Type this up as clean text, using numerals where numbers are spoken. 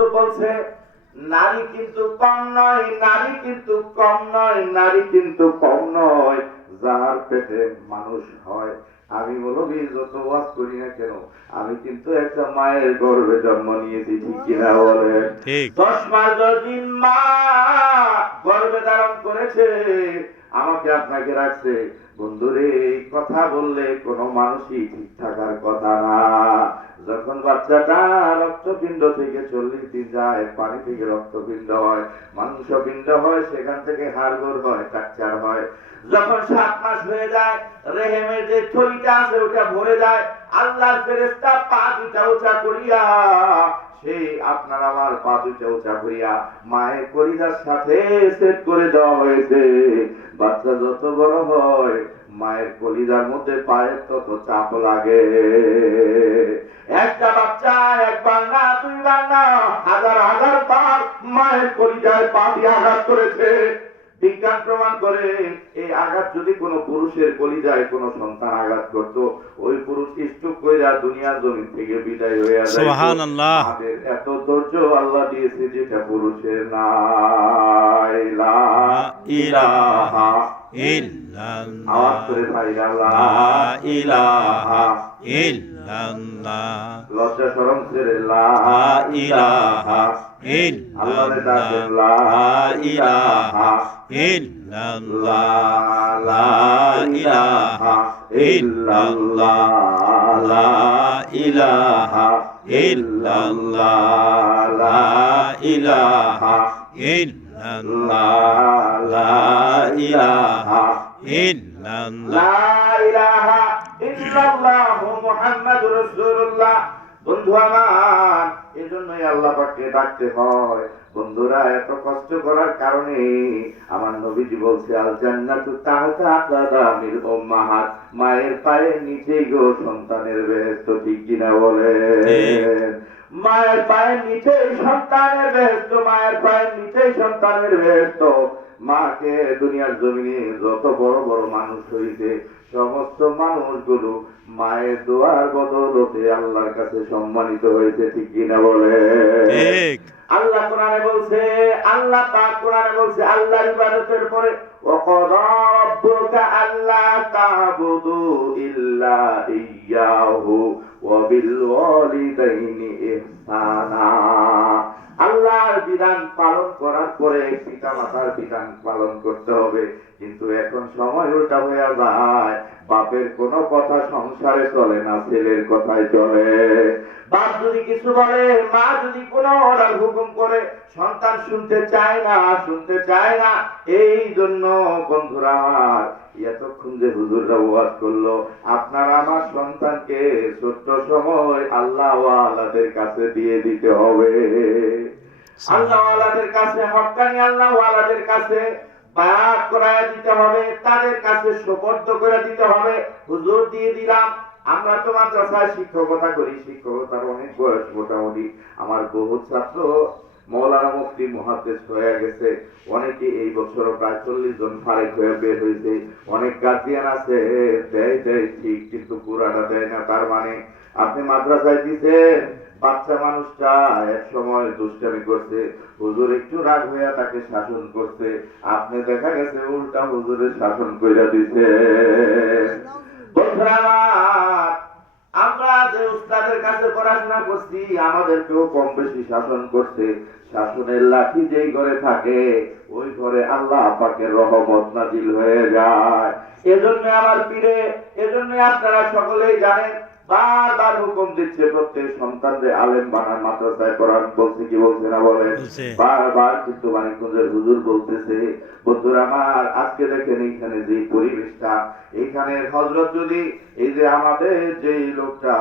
কিন্তু বলছে নারী কিন্তু কম নয়, নারী কিন্তু কম নয়, নারী কিন্তু কম নয়, যার পেটে মানুষ হয়। আমি মৌলবী যত ওয়াজ করি না কেন, আমি কিন্তু একটা মায়ের গর্ভে জন্ম নিয়েছি, ঠিক কিনা বলে? 10 মাস 10 দিন মা গর্ভে ধারণ করেছে, আমাকে আপনাকে রাখছে। বন্ধুরে, এই কথা বললে কোনো মানুষই ঠিক থাকার কথা না। যখন বাচ্চাটা রক্তপিণ্ড থেকে 40 দিন যায়, পানি থেকে রক্তপিণ্ড হয়, মাংসপিণ্ড হয়, সেখান থেকে হাড়গোড় হয়, ফ্র্যাকচার হয়। যখন 7 মাস হয়ে যায়, রেহেমের যে থলিটা আছে ওটা ভরে যায়, আল্লাহর ফেরেশতা পা দুটা উঁচা করিয়া, সেই আপনার আমার পা দুটা উঁচা করিয়া মায়ের কলিজার সাথে সেট করে দেওয়া হয়েছে। বাচ্চা যত বড় হয়, মায়ের কলিজার মধ্যে পায়ের তত চাপ লাগে। একটা বাচ্চা একবার না, দুইবার না, হাজার হাজার বার মায়ের কলিজায় পা দিয়ে আঘাত করেছে। বিজ্ঞান প্রমাণ করে, এই আঘাত যদি কোনো পুরুষের কলিজায় কোনো সন্তান আঘাত করত, ওই পুরুষ স্ট্রোক কইরা দুনিয়ার জমিন থেকে বিদায় হয়ে যায়। সুবহানাল্লাহ। আমাদের এত ধৈর্য আল্লাহ দিয়েছে যেটা পুরুষের নাই। লা ইলাহা ইল্লাল্লাহ, আওয়াজ করে ভাইরা, লা ইলাহা ইল্লাল্লাহ, লজ্জা শরম ছেড়ে লা ইলাহা ইল্লাল্লাহ, লা ইলাহা ইল্লাল্লাহ, লা ইলাহা ইল্লাল্লাহ, লা ইলাহা ইল্লাল্লাহ, লা ইলাহা ইল্লাল্লাহ, লা ইলাহা ইল্লাল্লাহ, লা ইলাহা ইল্লাল্লাহ মুহাম্মাদুর রাসূলুল্লাহ। বন্ধু আমার, এজন্যই আল্লাহ পাককে ডাকতে হয়। বন্ধুরা, এত কষ্ট করার কারণে আমার নবীজি বলছে, আল জান্নাতু তাহতা আকদামিল উম্মাহাত, মায়ের পায়ের নিচেই গো সন্তানের বেহেশত, ঠিক কিনা বলে? মায়ের পায়ের নিচেই সন্তানের বেহেশত, মায়ের পায়ের নিচেই সন্তানের বেহেশত। মাকে দুনিয়ার জমিনে যত বড় বড় মানুষ হইছে, সমস্ত মানুষগুলো মায়ের দোয়ার বদৌলতে আল্লাহর কাছে সম্মানিত হয়েছে, ঠিক কিনা বলে? আল্লাহ কোরআনে বলছে, আল্লাহ পাক কোরআনে বলছে, আল্লাহর ইবাদতের পরে ওয়াকাদা রাব্বুকা আল্লা তা'বুদু ইল্লা ইয়্যাহু ওয়া বিল ওয়ালিদাইনি ইহসানা। আল্লাহর বিধান পালন করার পরে পিতা মাতার বিধান পালন করতে হবে। কিন্তু এখন সময় উল্টা হয়ে যায়, বাপের কোনো কথা সংসারে চলে না, ছেলের কথাই চলে। বাপ যদি কিছু বলে, মা যদি কোনো অর্ডার হুকুম করে, সন্তান শুনতে চায় না, শুনতে চায় না। এই জন্য বন্ধুরা আমার, এতক্ষণ যে হুজুররা ওয়াজ করলো, আপনার আমার সন্তানকে ছোট্ট সময় আল্লাহ ওয়ালাদের কাছে দিয়ে দিতে হবে। আল্লাহ ওয়ালাদের কাছে, হক্কানি আল্লাহ ওয়ালাদের কাছে বায়াত করায় দিতে হবে, তাদের কাছে সুপর্দ করে দিতে হবে। হুজুর দিয়ে দিলাম। আমরা তো মাদ্রাসায় শিক্ষকতা করি, শিক্ষকতার অনেক বয়স, মোটামুটি আমার বহু ছাত্র মৌলানা মুফতি মুহাদ্দিস হয়ে গেছে। অনেকে এই বছর প্রায় 40 জন ফারেক হয়ে বের হয়েছে। অনেক গার্জিয়ান আছে, দেয় দেয় ঠিক, কিন্তু পুরাটা দেয় না। তার মানে আপনি মাদ্রাসায় দিচ্ছেন, বাচ্চা মানুষটা এক সময় দুষ্টামি করছে, হুজুর একটু রাগ হইয়া তাকে শাসন করছে, আপনি দেখা গেছে উল্টা হুজুরের শাসন কইরা দিছে। বন্ধুরা আমার, আমরা যে উস্তাদের কাছে পড়াশোনা করছি, আমাদেরকেও কম বেশি শাসন করছে। শাসনের লাঠি যেই ঘরে থাকে, ওই ঘরে আল্লাহ পাকের রহমত নাজিল হয়ে যায়। এজন্য আমার পীরে, এজন্য আপনারা সকলেই জানেন, বারবার হুকুম দিচ্ছে প্রত্যেক সন্তানদের আলেম বানান, মাদ্রাসায় পড়ান, বলছে কি বলছে না বলেন? বারবার কিন্তু মানিকগঞ্জের হুজুর বলতেছে। বন্ধুরা আমার, আজকে দেখেন এইখানে যে পরিবেশটা, এইখানে হযরত যদি, এই যে আমাদের যে লোকটা